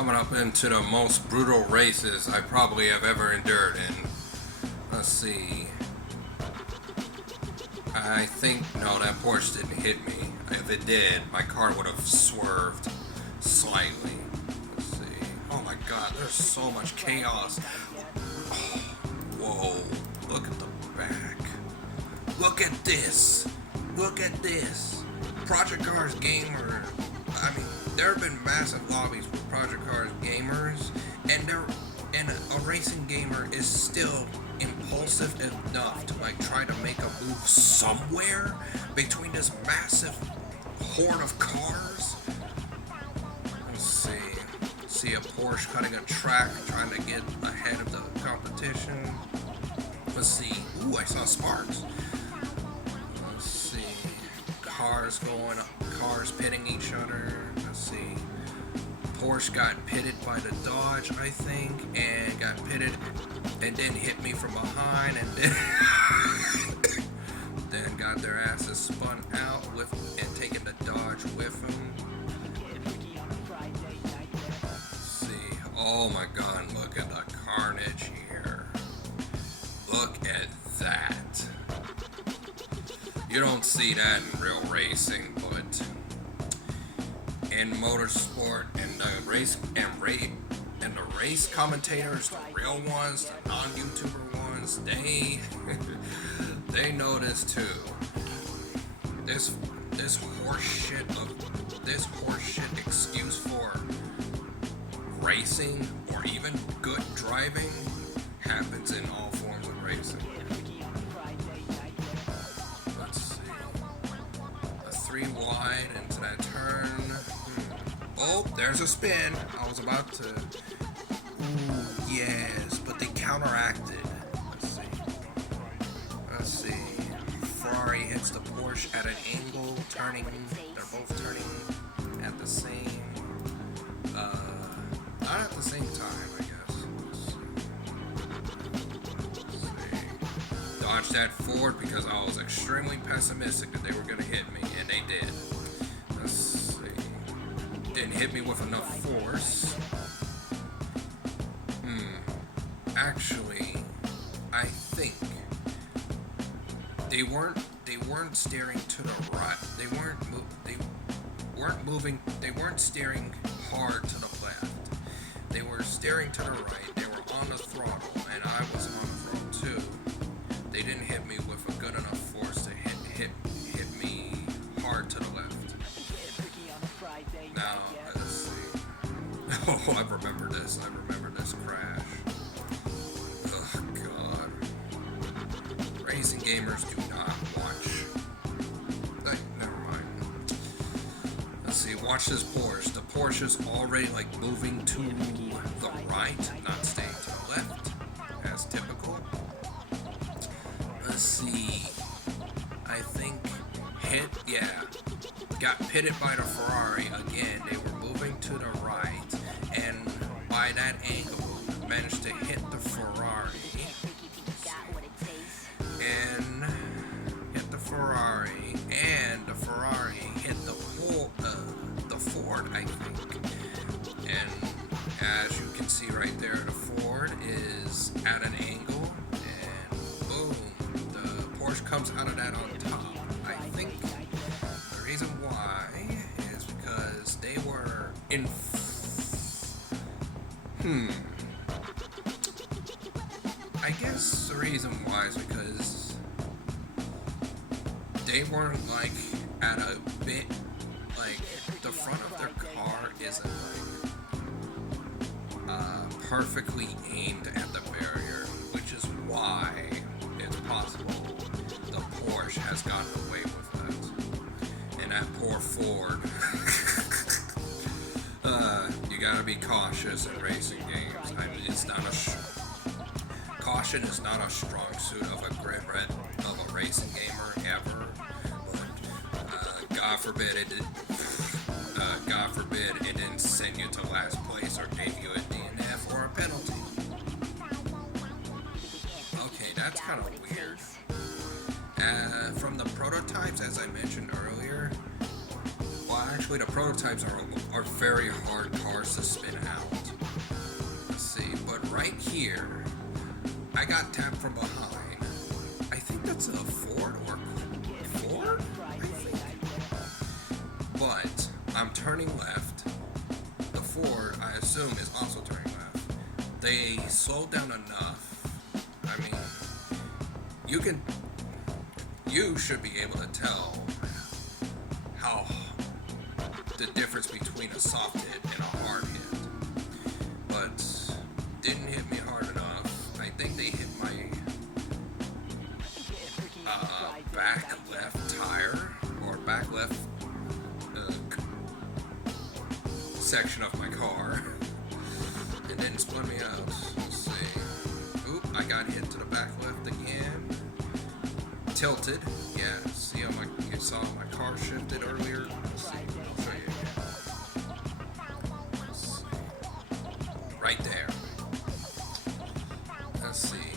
coming up into the most brutal races I probably have ever endured in. Let's see. I think, no, that Porsche didn't hit me. If it did, my car would have swerved slightly. Let's see. Oh my god, there's so much chaos. Oh, whoa, look at the back. Look at this. Look at this. Project Cars Gamer. I mean, there have been massive lobbies with Project Cars gamers, and a racing gamer is still impulsive enough to like try to make a move somewhere between this massive horde of cars. Let's see a Porsche cutting a track, trying to get ahead of the competition. Let's see. Ooh, I saw sparks. Let's see. Cars pitting each other. Let's see. Porsche got pitted by the Dodge, I think, and got pitted and then hit me from behind, and then got their asses spun out and taking the Dodge with them. Let's see. Oh my god, look at the carnage here. Look at that. You don't see that in real racing, but in motorsport and the race commentators, the real ones, the non-YouTuber ones, they know this too. This horseshit excuse for racing or even good driving happens in all forms of racing. Let's see. A 3 wide into that turn. Oh, there's a spin. I was about to. Ooh, yes, but they counteracted. Let's see. Ferrari hits the Porsche at an angle, turning. They're both turning at the same. Not at the same time, I guess. Let's see. Dodge that forward because I was extremely pessimistic that they were gonna hit me, and they did. Let's see. Didn't hit me with enough force. Actually, I think they weren't steering to the right. They weren't steering hard to the left. They were steering to the right. They were on the throttle, and I was on the throttle too. They didn't hit me with a good enough force to hit me hard to the left. Now, let's see. Oh, I remember this crash. Oh, God. Racing gamers do not watch. Never mind. Let's see, watch this Porsche. The Porsche is already, like, moving to the right, not staying to the left, as typical. Let's see. I think got pitted by the Ferrari again. They were moving to the right, and by that angle, managed to hit the Ferrari, and hit the Ferrari, and the Ferrari hit the Ford, I think. And as you can see right there, the Ford is at an angle, and boom, the Porsche comes out of that on top. I think the reason why is because they were in. I guess the reason why is because they weren't like at a bit, like the front of their car isn't like perfectly aimed at the barrier, which is why it's possible the Porsche has gotten away with that. And that poor Ford. You gotta be cautious in racing games. I mean, caution is not a strong suit of a racing gamer ever. But God forbid it didn't send you to last place or gave you a DNF or a penalty. Okay, that's kind of weird. From the prototypes, as I mentioned earlier, well, actually, the prototypes are very hard cars to spin out. here, I got tapped from behind. I think that's a Ford or Ford? I think. But I'm turning left. The Ford, I assume, is also turning left. They slowed down enough. I mean, you should be able to tell how the difference between a soft hit and a hard hit. But didn't hit me hard enough. I think they hit my back left tire or back left section of my car and then spun me out. Let's see. Oop, I got hit to the back left again. Tilted. Yeah, see how you saw my car shifted earlier? Let's see. I'll show you again. Let's see. Right there. Let's see.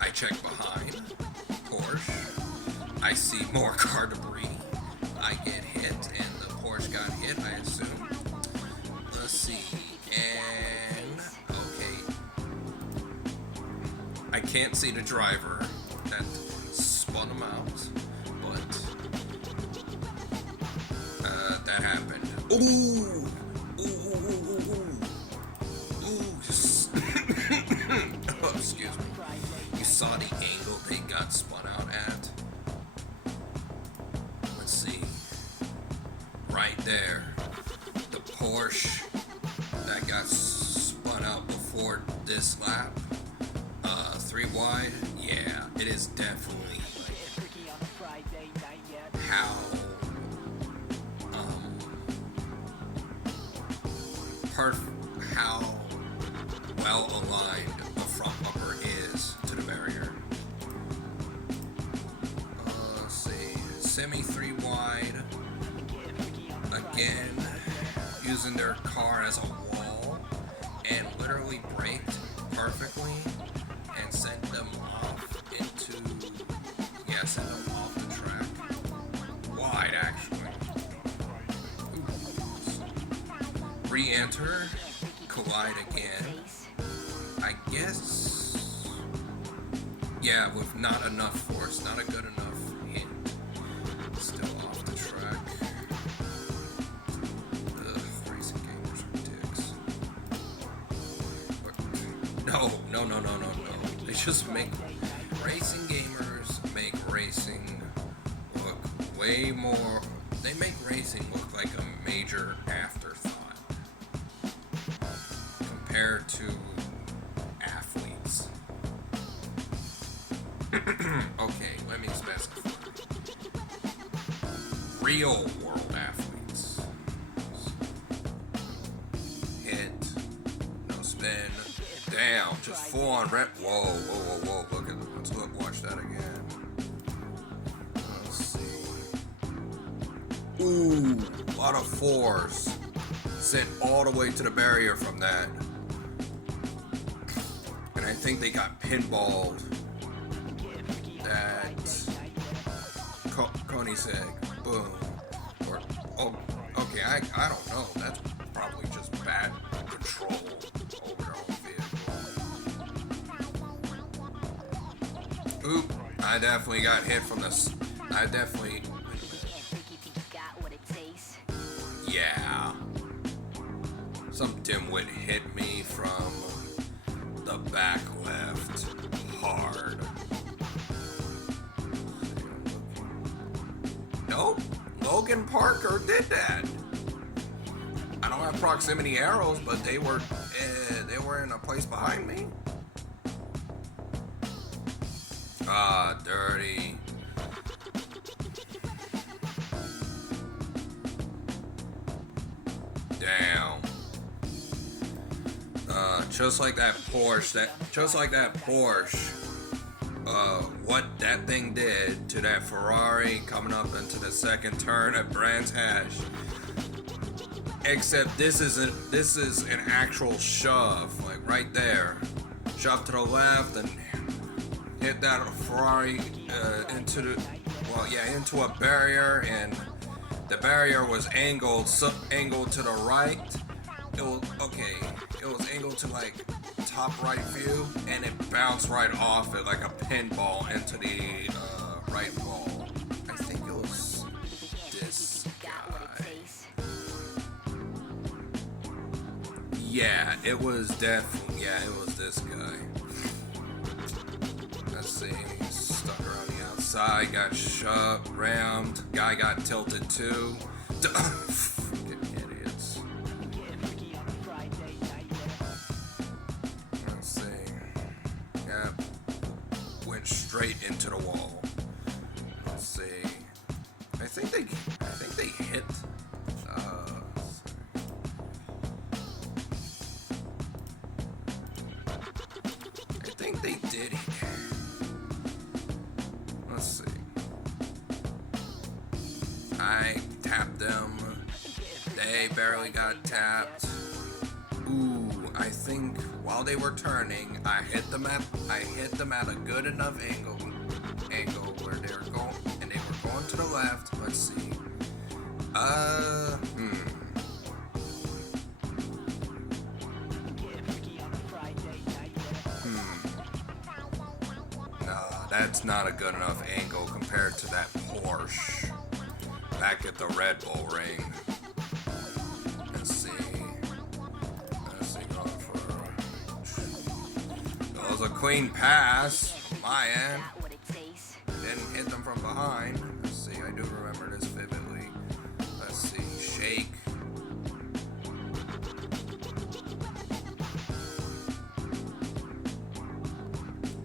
I check behind. Porsche. I see more car debris. I get hit, and the Porsche got hit, I assume. Let's see. And okay. I can't see the driver that spun him out, but that happened. Ooh! Oh, excuse me. You saw the angle they got spun out at? Let's see. Right there. The Porsche that got spun out before this lap. 3 wide. Yeah, it is definitely how how well aligned the front bumper is to the barrier. Let's see, semi 3 wide again, using their car as a wall and literally braked perfectly and sent them off the track. Wide, actually. Re-enter, collide again. I guess, yeah, with not enough force, not a good enough hit. Still off the track. Racing gamers are dicks. But no. They just make racing gamers make racing look way more. They make racing look like a major afterthought compared to athletes. Okay, let me specify. Real world athletes. Hit, no spin, down, just full on rep. Whoa, look at them. Let's watch that again. Let's see. Ooh, a lot of force. Sent all the way to the barrier from that. And I think they got pinballed. That Koenigsegg, boom. Or, oh, okay, I don't know. That's probably just bad control over their own vehicle. Oop, I definitely got hit from this. Yeah. Some dimwit hit me from the back left hard. Nope, Logan Parker did that. I don't have proximity arrows, but they were in a place behind me. Ah, dirty. Damn. Just like that Porsche. What that thing did to that Ferrari coming up into the second turn at Brands Hatch. Except this is an actual shove, like right there. Shove to the left and hit that Ferrari into a barrier, and the barrier was angled to the right. It was angled to top right view, and it bounced right off it like a pinball into the right wall. I think it was this guy. Yeah, it was definitely, yeah, it was this guy. Let's see, stuck around the outside, got shoved, rammed, guy got tilted too. Fucking idiots. Let's see. Yeah, went straight into the wall. Let's see. I think they hit. I think they did. Let's see. I tapped them. They barely got tapped. Ooh, I think while they were turning, I hit them at a good enough angle where they were going, and they were going to the left. Let's see. Nah, that's not a good enough angle compared to that Porsche back at the Red Bull Ring. Let's see. Going for. That was a clean pass from my end. Didn't hit them from behind. Let's see. I do remember this vividly. Let's see. Shake.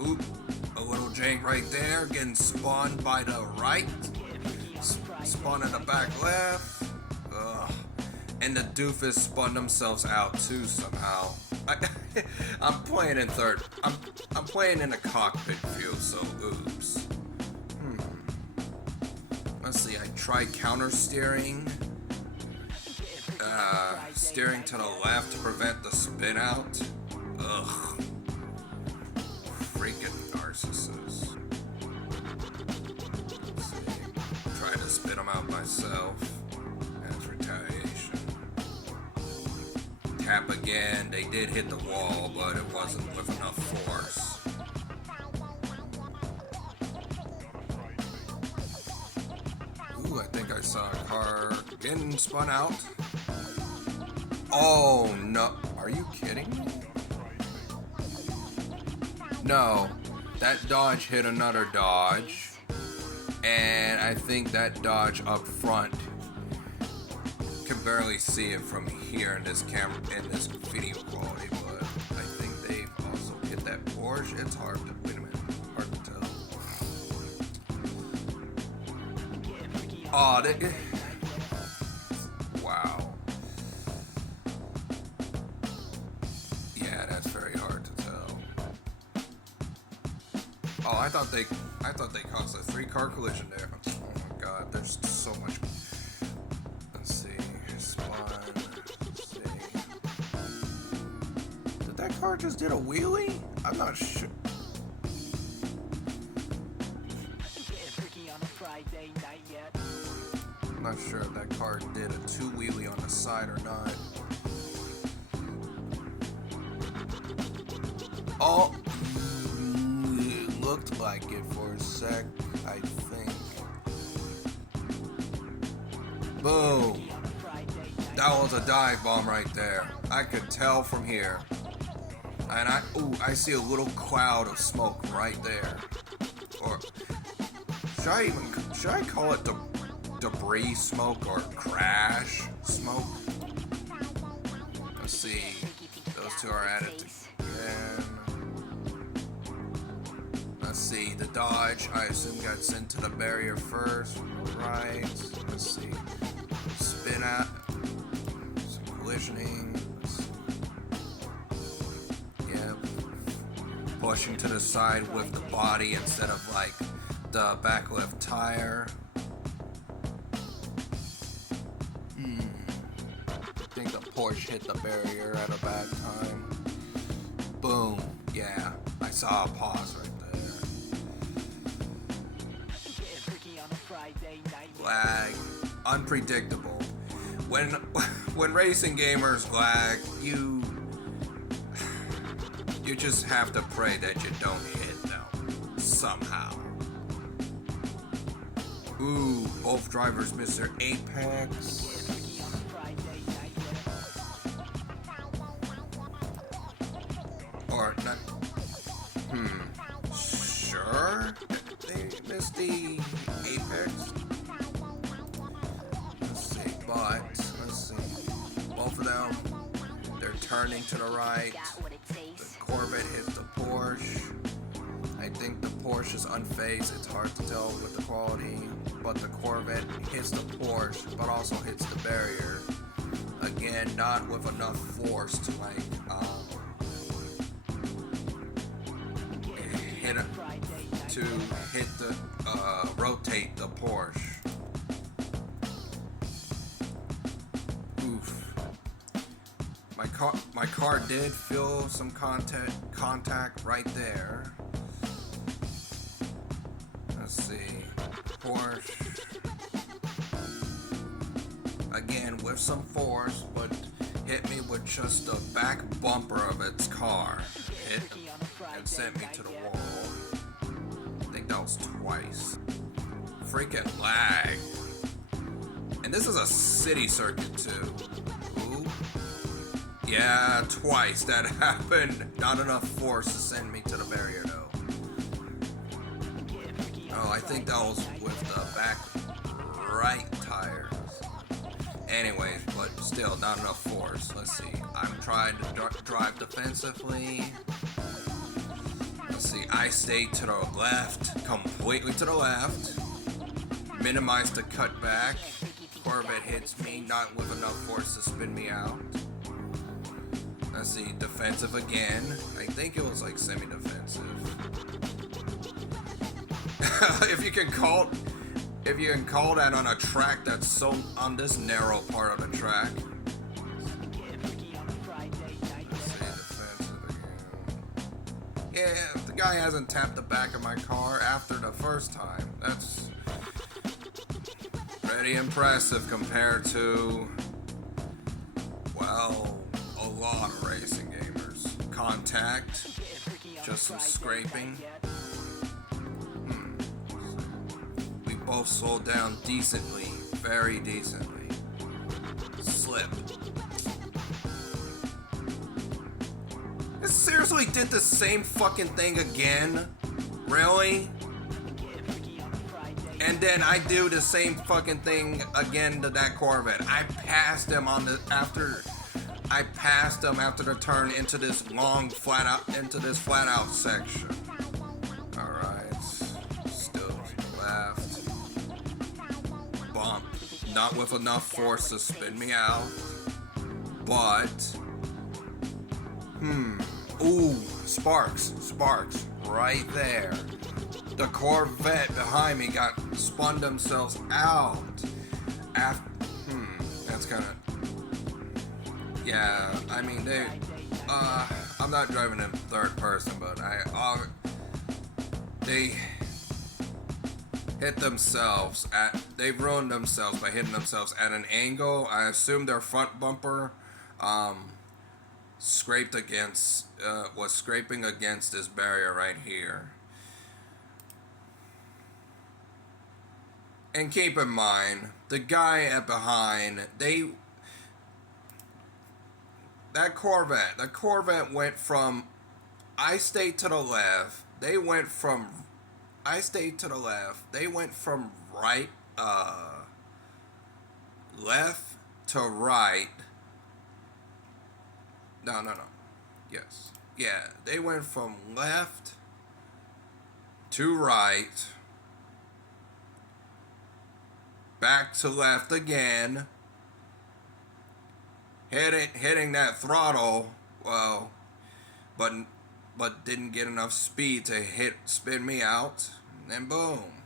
Oop. A little jank right there. Getting spun by the right. Spun in the back left. Ugh. And the doofus spun themselves out too somehow. I'm playing in third. I'm playing in a cockpit view, so oops. Let's see. I tried counter steering. Steering to the left to prevent the spin out. Ugh. Freaking narcissist. Let's see. Try to spit them out myself. That's retaliation. Tap again. They did hit the wall, but it wasn't with enough force. Ooh, I think I saw a car getting spun out. Oh no, are you kidding me? No, that Dodge hit another Dodge, and I think that Dodge up front can barely see it from here in this camera, in this video quality, but I think they've also hit that Porsche. It's hard to, wait a minute, hard to tell. Oh, wow. Yeah, that's very hard to tell. Oh, I thought they caused a 3-car collision there. Oh my god, there's so much. Let's see, spun. Let's see. Did that car just did a wheelie? I'm not sure. I'm not sure if that car did a 2-wheelie on the side or not. Oh, it looked like it for a sec, I think. Boom. That was a dive bomb right there. I could tell from here. And I see a little cloud of smoke right there. Or should I call it debris smoke or crash smoke? Let's see. Those two are at it again. Let's see. The Dodge, I assume, got sent to the barrier first. Right. Let's see. Spin out. Some collisioning. Yep. Pushing to the side with the body instead of like the back left tire. I think the Porsche hit the barrier at a bad time. Boom. Yeah, I saw a pause right there. Lag. Unpredictable. When racing gamers lag, You just have to pray that you don't hit them somehow. Ooh, both drivers missed their apex. Or not. Sure. They missed the apex. Let's see, but let's see. Both of them, they're turning to the right. The Corvette hit the Porsche. I think the Porsche is unfazed. It's hard to tell with the quality, but the Corvette hits the Porsche, but also hits the barrier. Again, not with enough force to hit the rotate the Porsche. Oof. My car did feel some contact right there. Let's see. Porsche. Again, with some force, but hit me with just the back bumper of its car. Hit and sent me to the wall. I think that was twice. Freaking lag. And this is a city circuit too. Ooh. Yeah, twice that happened. Not enough force to send me to the barrier though. Oh, I think that was with the back right tires. Anyways, but still not enough force. Let's see. I'm trying to drive defensively. Let's see. I stay to the left, completely to the left. Minimize the cutback. Corvette hits me, not with enough force to spin me out. Let's see. Defensive again. I think it was like semi-defensive. If you can call that on a track that's so on this narrow part of the track. Yeah, the guy hasn't tapped the back of my car after the first time. That's pretty impressive compared to, well, a lot of racing gamers. Contact, just some scraping. Both slowed down decently, very decently. Slip. It seriously did the same fucking thing again? Really? And then I do the same fucking thing again to that Corvette. I passed them after the turn into this long flat out section. Alright. Still left. Bump. Not with enough force to spin me out. But ooh, sparks right there. The Corvette behind me spun themselves out. After that's kind of, yeah, I mean I'm not driving in third person, but they hit themselves they've ruined themselves by hitting themselves at an angle. I assume their front bumper was scraping against this barrier right here. And keep in mind, the guy the Corvette went from, I stayed to the left, they went from right, left to right. No. Yes. Yeah, they went from left to right, back to left again, hitting that throttle, well, but didn't get enough speed to spin me out, and boom.